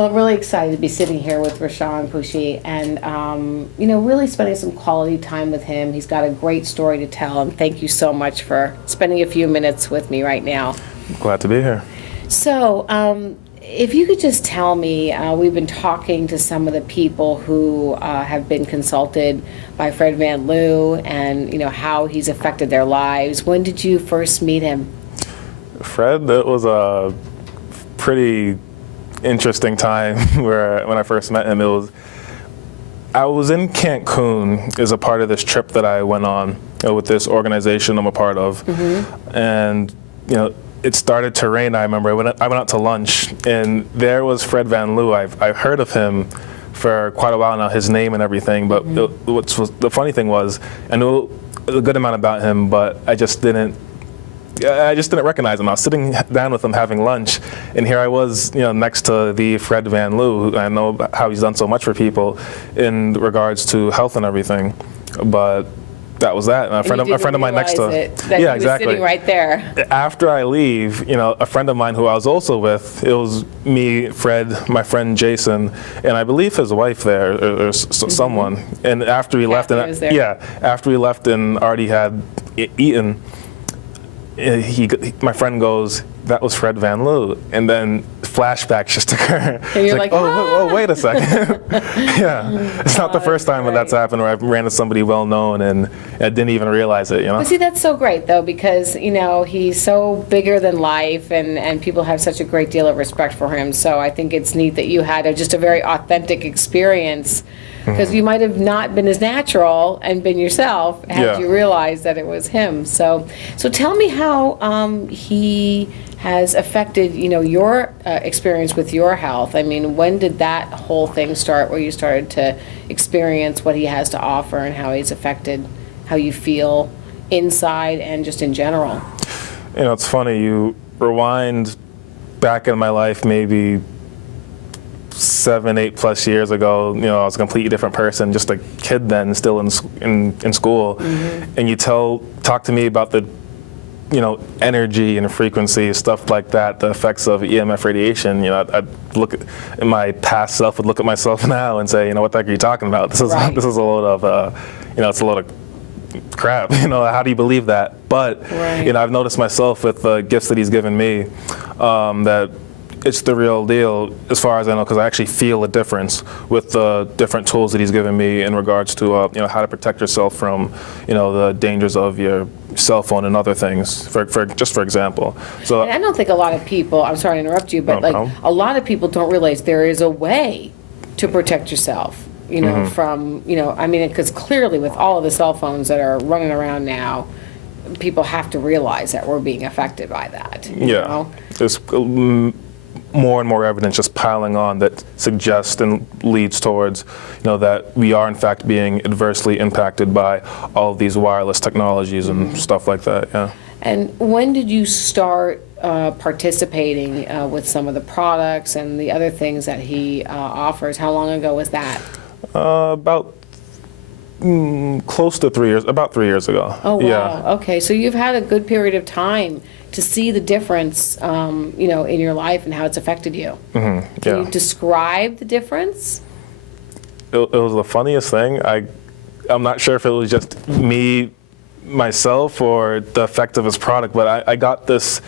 I'm really excited to be sitting here with Rashawn Pushy and, really spending some quality time with him. He's got a great story to tell, and thank you so much for spending a few minutes with me right now. Glad to be here. So, if you could just tell me, we've been talking to some of the people who have been consulted by Fred Van Liew and, how he's affected their lives. When did you first meet him? Fred, that was a pretty interesting time when I first met him. I was in Cancun as a part of this trip that I went on with this organization I'm a part of, and it started to rain. I remember I went out to lunch, and there was Fred Van Liew. I've heard of him for quite a while now, his name and everything. But the funny thing was, I knew a good amount about him, but I just didn't recognize him. I was sitting down with him having lunch, and here I was, next to the Fred Van Liew. I know how he's done so much for people in regards to health and everything, but that was that. And a friend of mine next to, yeah, exactly, sitting right there. After I leave, a friend of mine who I was also with, it was me, Fred, my friend Jason, and I believe his wife there, or someone. And after we left, after we left and already had eaten. My friend goes, "That was Fred Van Liew," and then flashbacks just occur. And you're like, oh, wait a second. Yeah, it's not the first time that's happened where I've ran into somebody well known and I didn't even realize it. But see, that's so great though, because he's so bigger than life, and people have such a great deal of respect for him. So I think it's neat that you had just a very authentic experience. Because you might have not been as natural and been yourself had you realized that it was him. So tell me how he has affected, your experience with your health. I mean, when did that whole thing start where you started to experience what he has to offer and how he's affected how you feel inside and just in general? It's funny, you rewind back in my life maybe 7, 8+ years ago, I was a completely different person, just a kid then, still in school, and you talk to me about the, energy and frequency, stuff like that, the effects of EMF radiation. I'd look at my past self, would look at myself now and say, what the heck are you talking about? This is a load of, it's a load of crap. How do you believe that? But I've noticed myself with the gifts that he's given me, that it's the real deal as far as I know, because I actually feel a difference with the different tools that he's given me in regards to how to protect yourself from the dangers of your cell phone and other things, for example. So, and I don't think a lot of people, I'm sorry to interrupt you, but a lot of people don't realize there is a way to protect yourself, from, because clearly with all of the cell phones that are running around now, people have to realize that we're being affected by that. There's more and more evidence just piling on that suggests and leads towards, that we are in fact being adversely impacted by all of these wireless technologies and stuff like that. Yeah. And when did you start participating with some of the products and the other things that he offers? How long ago was that? About close to 3 years, about 3 years ago. Oh, wow. Yeah. Okay, so you've had a good period of time to see the difference, in your life and how it's affected you. Can you describe the difference? It was the funniest thing. I'm not sure if it was just me, myself, or the effect of his product, but I got this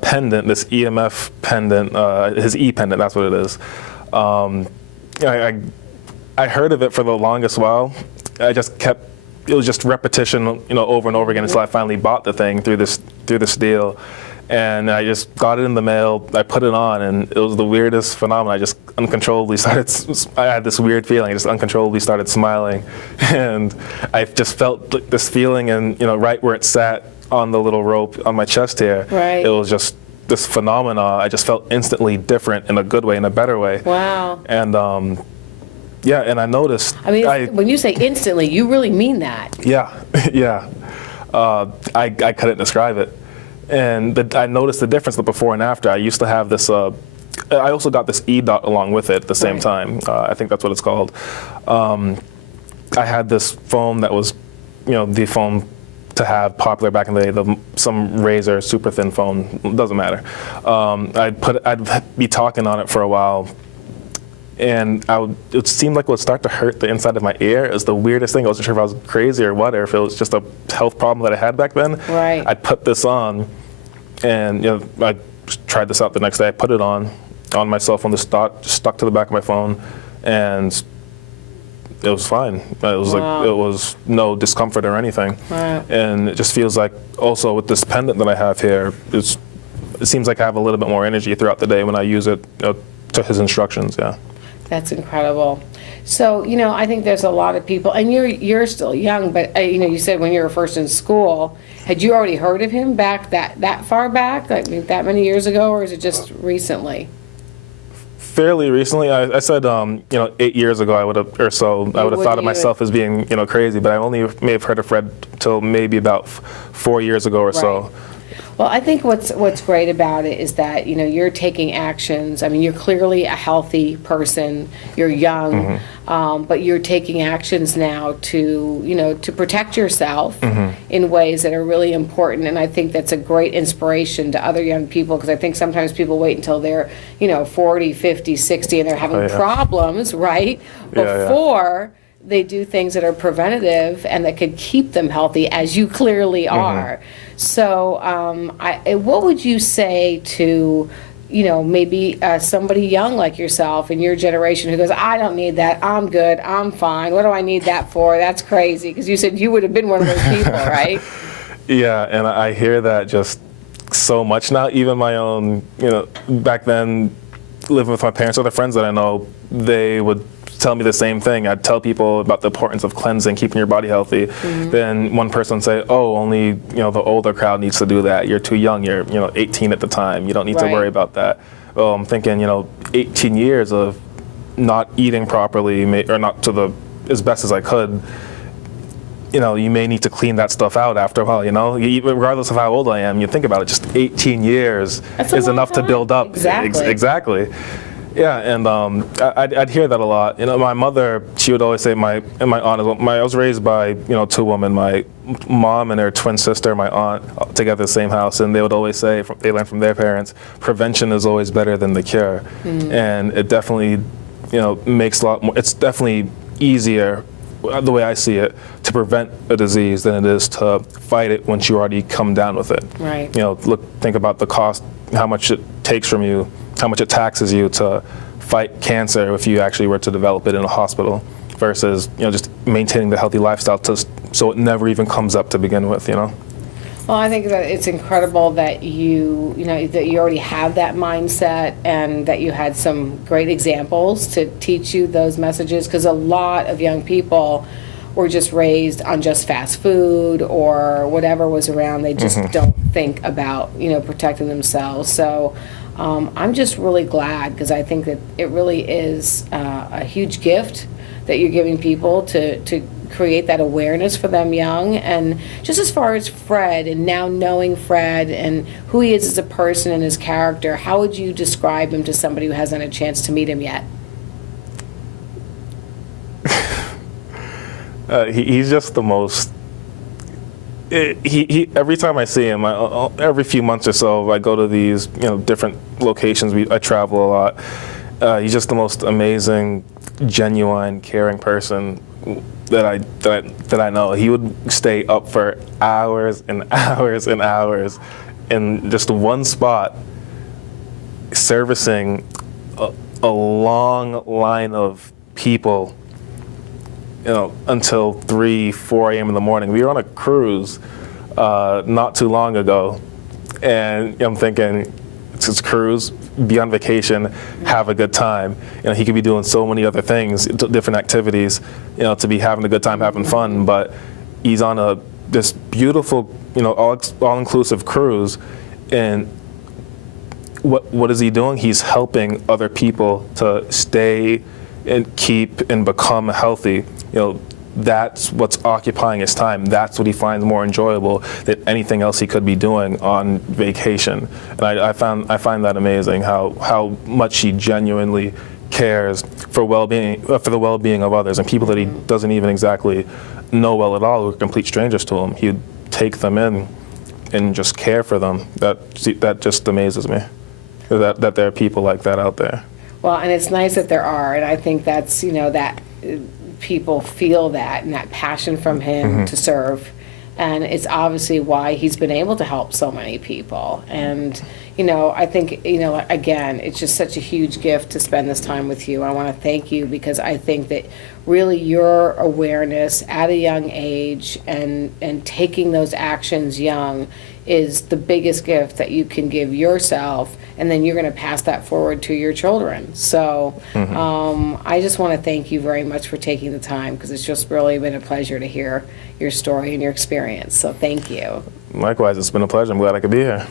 pendant, this EMF pendant, his E-pendant, that's what it is. I heard of it for the longest while. It was just repetition, over and over again until I finally bought the thing through this deal. And I just got it in the mail, I put it on, and it was the weirdest phenomenon. I just uncontrollably I had this weird feeling, I just uncontrollably started smiling. And I just felt this feeling, and right where it sat on the little rope on my chest here, it was just this phenomena. I just felt instantly different in a good way, in a better way. Wow. And and I noticed. I mean, when you say instantly, you really mean that. Yeah, yeah. I couldn't describe it. And I noticed the difference the before and after. I used to have this, I also got this E-dot along with it at the same time. I think that's what it's called. I had this foam that was, the foam to have popular back in the day, some razor, super thin foam, doesn't matter. I'd be talking on it for a while, and it seemed like it would start to hurt the inside of my ear. It was the weirdest thing. I wasn't sure if I was crazy or what, or if it was just a health problem that I had back then. Right. I put this on, and I tried this out the next day. I put it on my cell phone, just stuck to the back of my phone, and it was fine. It was Wow. like it was no discomfort or anything. Wow. And it just feels like also with this pendant that I have here, it seems like I have a little bit more energy throughout the day when I use it to his instructions. Yeah. That's incredible. So, I think there's a lot of people, and you're still young, but you said when you were first in school, had you already heard of him back that far back, like that many years ago, or is it just recently? Fairly recently, I said 8 years ago I would have thought of myself as being crazy, but I only may have heard of Fred till maybe about 4 years ago or so. Right. Well, I think what's great about it is that you're taking actions. I mean, you're clearly a healthy person. You're young, but you're taking actions now to to protect yourself in ways that are really important. And I think that's a great inspiration to other young people, because I think sometimes people wait until they're 40, 50, 60, and they're having problems, right? Before they do things that are preventative and that could keep them healthy, as you clearly are. So what would you say to, maybe somebody young like yourself in your generation who goes, I don't need that, I'm good, I'm fine, what do I need that for? That's crazy, because you said you would have been one of those people, right? Yeah, and I hear that just so much now. Even my own, back then, living with my parents, other friends that I know, they would tell me the same thing. I'd tell people about the importance of cleansing, keeping your body healthy. Then one person would say, oh, only the older crowd needs to do that. You're too young. You're 18 at the time. You don't need to worry about that. Well, I'm thinking 18 years of not eating properly, or not to as best as I could. You may need to clean that stuff out after a while, regardless of how old I am. You think about it, just 18 years is enough to build up. Exactly. Yeah, and I'd hear that a lot. My mother, she would always say, my aunt, I was raised by two women, my mom and her twin sister, my aunt, together in the same house, and they would always say, they learned from their parents, prevention is always better than the cure. And it definitely makes a lot more, it's definitely easier, the way I see it, to prevent a disease than it is to fight it once you already come down with it. Right. Think about the cost, how much it takes from you, how much it taxes you to fight cancer if you actually were to develop it in a hospital, versus just maintaining the healthy lifestyle so it never even comes up to begin with. Well, I think that it's incredible that you already have that mindset, and that you had some great examples to teach you those messages, because a lot of young people were just raised on just fast food or whatever was around. They just don't think about protecting themselves. So I'm just really glad, because I think that it really is a huge gift that you're giving people to create that awareness for them young. And just as far as Fred, and now knowing Fred and who he is as a person and his character, how would you describe him to somebody who hasn't had a chance to meet him yet? He's just the most. He every time I see him, every few months or so, I go to these different locations. I travel a lot. He's just the most amazing, genuine, caring person that I know. He would stay up for hours and hours and hours in just one spot, servicing a long line of people. Until 3, 4 a.m. in the morning. We were on a cruise not too long ago, and I'm thinking, it's his cruise, be on vacation, have a good time. He could be doing so many other things, different activities, to be having a good time, having fun, but he's on this beautiful, all-inclusive cruise, and what is he doing? He's helping other people to stay and keep and become healthy. That's what's occupying his time. That's what he finds more enjoyable than anything else he could be doing on vacation. And I find that amazing, how much he genuinely cares for the well-being of others, and people that he doesn't even exactly know well at all, who are complete strangers to him. He'd take them in and just care for them. That just amazes me, that there are people like that out there. Well, and it's nice that there are, and I think that's, that people feel that and that passion from him to serve. And it's obviously why he's been able to help so many people. And, I think, again, it's just such a huge gift to spend this time with you. I want to thank you because I think that really your awareness at a young age and taking those actions young is the biggest gift that you can give yourself, and then you're going to pass that forward to your children. So I just want to thank you very much for taking the time, because it's just really been a pleasure to hear your story and your experience. So thank you. Likewise, it's been a pleasure. I'm glad I could be here.